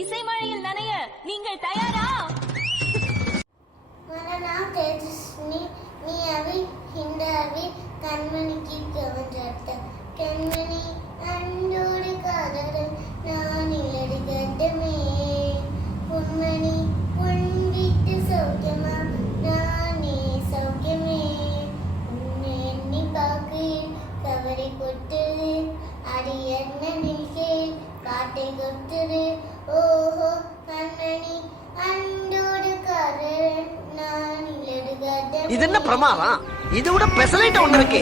இசை மழையில் நனைய நீங்கள் தயாரா? கண்மணிக்கு கவர்ந்த கண்மணி அன்போடு காதலன் நான் இல்லடி கட்டமே பொன்மணி பொன் வீட்டு சௌக்கியமா நானே சௌக்கியமே உன்னை எண்ணி பார்க்கிறேன் தவறி கொட்டுது அடி என்ன நிற்கேன் காட்டை கொட்டுது ஓஹோ கண்மணி அன்போடு காதலன் நான் இல்லடி கட்டமே. இது என்ன பிரமாதம்? இது விட பெசலைட் ஒண்ணு இருக்கு.